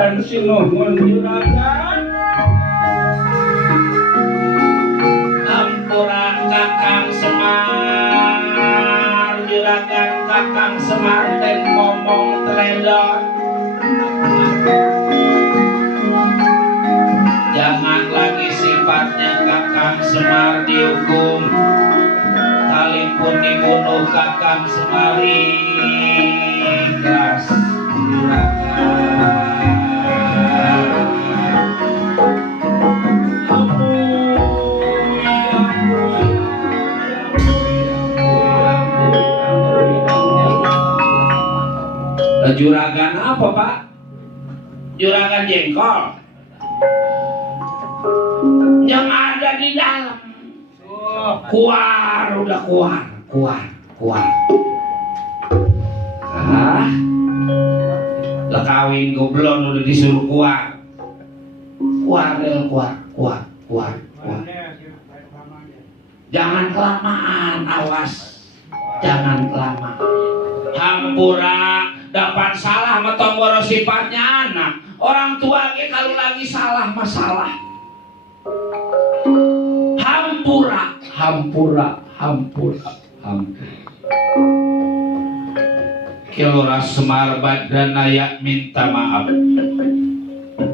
Hatur sinuhun juragan. Hampura Kakang Semar, juragan Kakang Semar ten ngomong teledor. Jangan lagi sifatnya Kakang Semar dihukum, kalipun dibunuh Kakang Semar ikhlas. Juragan apa Pak? Juragan jengkol yang ada di dalam. Keluar, udah keluar. Lah kawin goblon udah disuruh keluar. Keluar. Jangan kelamaan, awas. Jangan kelamaan. Hampura dapat salah matomboro sifatnya anak. Orang tua ke kalau lagi salah masalah. Hampura. Kilora Semar Badranaya minta maaf.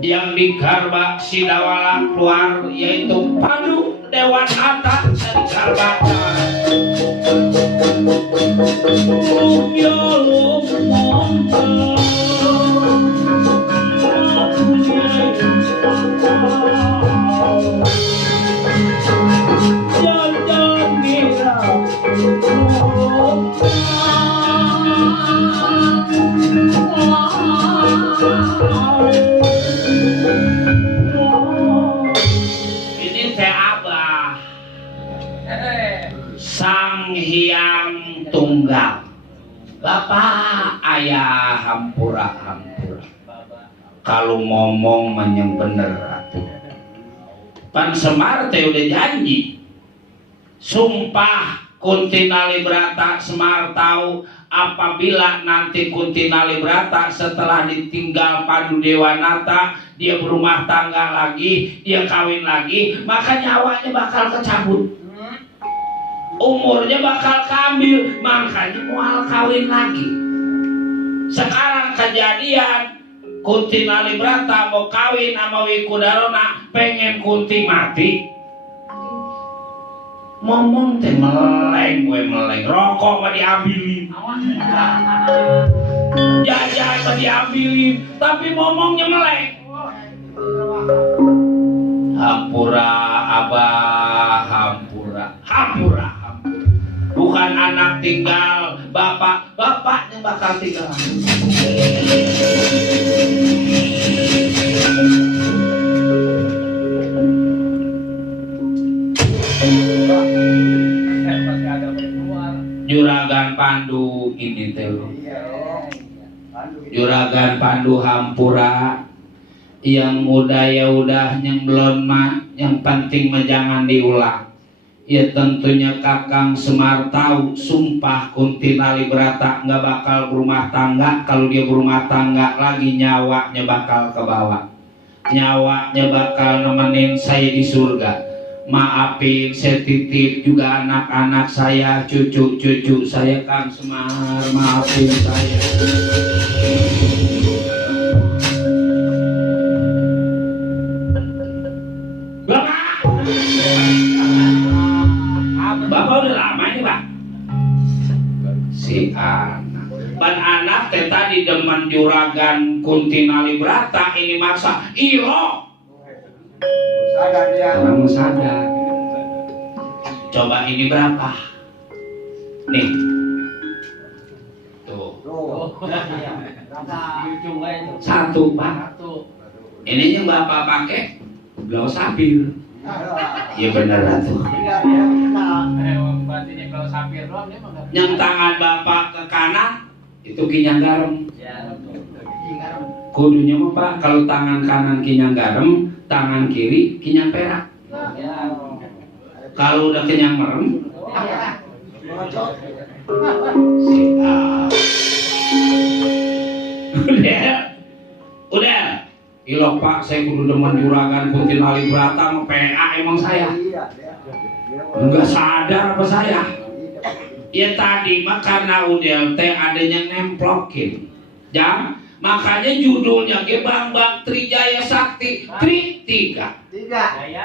Yang digarba Sidawala keluar yaitu Padu Dewan Atta dari Garbata. Ini teh Abah Sang Hyang Tunggal Bapak Ayah Hampura. Kalau ngomong yang bener atuh. Pan Semar teh udah janji sumpah Kunti Nalibrata. Semar tahu apabila nanti Kunti Nalibrata setelah ditinggal Padu Dewanata, dia berumah tangga lagi, dia kawin lagi, maka nyawanya bakal kecabut, umurnya bakal kambil, makanya mual kawin lagi. Sekarang kejadian Kunti Nalibrata mau kawin sama Wikudarona, pengen Kunti mati. Ngomong teh meleng, rokok mah diambilin, jajan mah diambilin, tapi ngomongnya meleng. Hampura Abah, Hampura. Bukan anak tinggal, bapaknya bakal tinggal. Juragan Pandu ini teh. Juragan Pandu Hampura yang udah ya udah, yang belum mah, yang penting mah jangan diulang. Ya tentunya Kakang Semar tahu sumpah Kunti Nalibrata nggak bakal berumah tangga. Kalau dia berumah tangga lagi nyawanya bakal ke bawah, nyawanya bakal nemenin saya di surga. Maafin, saya titip juga anak-anak saya, cucu-cucu saya Kang Semar, maafin saya. Bapak udah lama ini Pak? Si anak. Ban anak teh tadi demen juragan Kunti Nalibrata, ini masa ilo. Sadar dia. Orang sadar. Coba ini berapa? Nih. Tuh. Satu Pak. Ini yang Bapak pakai blau sapir. Iya benar tuh. Yang tangan Bapak ke kanan itu kinyang garam. Kudunya mah Pak, kalau tangan kanan kinyang garam, tangan kiri kinyang perak. Kalau udah kenyang merem, udah. Ilo Pak, saya kudu demen juragan Putin Ali Brata sama PA emang saya. Enggak sadar apa saya? Ya tadi mah karena UDL teh adanya nemplokin. Jam, makanya judulnya ge Bang Trijaya Sakti. Tiga.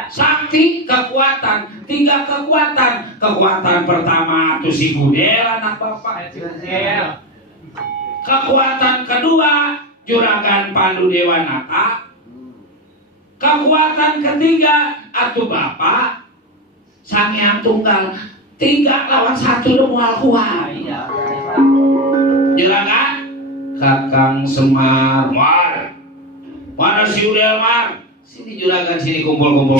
Sakti kekuatan, tiga kekuatan. Kekuatan pertama itu si Gudel anak bapak. Kekuatan kedua Juragan Pandu Dewanata. Kekuatan ketiga atuh bapak Sang Hyang Tunggal. 3 lawan 1 udah mual kuat. Juragan Kakang Semar Mar. Mana si Udel Mar? Sini Juragan, sini kumpul.